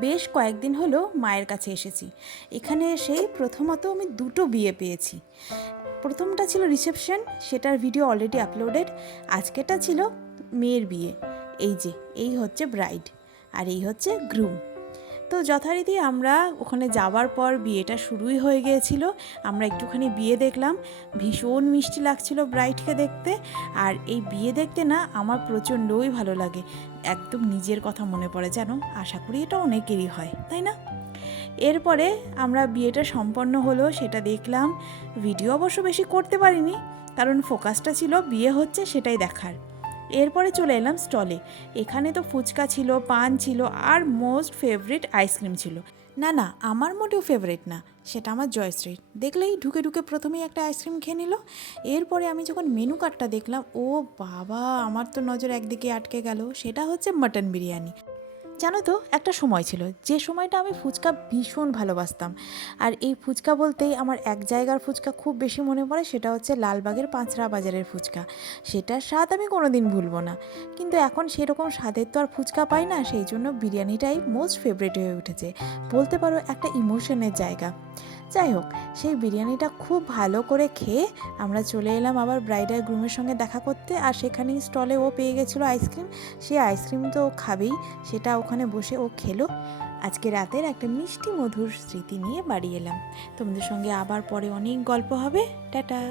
বেশ কয়েকদিন হলো মায়ের কাছে এসেছি। এখানে এসেই প্রথমত আমি দুটো বিয়ে পেয়েছি। প্রথমটা ছিল রিসেপশন, সেটার ভিডিও অলরেডি আপলোডেড। আজকেটা ছিল মেয়ের বিয়ে। এই যে, এই হচ্ছে ব্রাইড আর এই হচ্ছে গ্রুম। তো যথারীতি আমরা ওখানে যাওয়ার পর বিয়েটা শুরুই হয়ে গিয়েছিল। আমরা একটুখানি বিয়ে দেখলাম, ভীষণ মিষ্টি লাগছিল ব্রাইডকে দেখতে। আর এই বিয়ে দেখতে না আমার প্রচণ্ডই ভালো লাগে, একদম নিজের কথা মনে পড়ে যেন। আশা করি এটা অনেকেরই হয়, তাই না? এরপরে আমরা বিয়েটা সম্পন্ন হলো সেটা দেখলাম। ভিডিও অবশ্য বেশি করতে পারিনি, কারণ ফোকাসটা ছিল বিয়ে হচ্ছে সেটাই দেখার। এরপরে চলে এলাম স্টলে। এখানে তো ফুচকা ছিল, পান ছিল, আর মোস্ট ফেভারিট আইসক্রিম ছিল। না না, আমার মোটেও ফেভারিট না, সেটা আমার জয়শ্রীর। দেখলেই ঢুকে ঢুকে প্রথমেই একটা আইসক্রিম খেয়ে নিল। এরপরে আমি যখন মেনু কার্ডটা দেখলাম, ও বাবা, আমার তো নজর একদিকে আটকে গেল, সেটা হচ্ছে মাটন বিরিয়ানি। জানো তো, একটা সময় ছিল যে সময়টা আমি ফুচকা ভীষণ ভালোবাসতাম। আর এই ফুচকা বলতেই আমার এক জায়গার ফুচকা খুব বেশি মনে পড়ে, সেটা হচ্ছে লালবাগের পাঁচরা বাজারের ফুচকা। সেটার স্বাদ আমি কোনো দিন ভুলবো না। কিন্তু এখন সেরকম স্বাদের তো আর ফুচকা পাই না, সেই জন্য বিরিয়ানিটাই মোস্ট ফেভারিট হয়ে উঠেছে। বলতে পারো একটা ইমোশনের জায়গা। যাই হোক, সেই বিরিয়ানিটা খুব ভালো করে খেয়ে আমরা চলে এলাম আবার ব্রাইড আর গ্রুমের সঙ্গে দেখা করতে। আর সেখানেই স্টলে ও পেয়ে গেছিলো আইসক্রিম। সেই আইসক্রিম তো ও খাবেই, সেটা ওখানে বসে ও খেলো। আজকে রাতের একটা মিষ্টি মধুর স্মৃতি নিয়ে বাড়ি এলাম। তোমাদের সঙ্গে আবার পরে অনেক গল্প হবে। টাটা।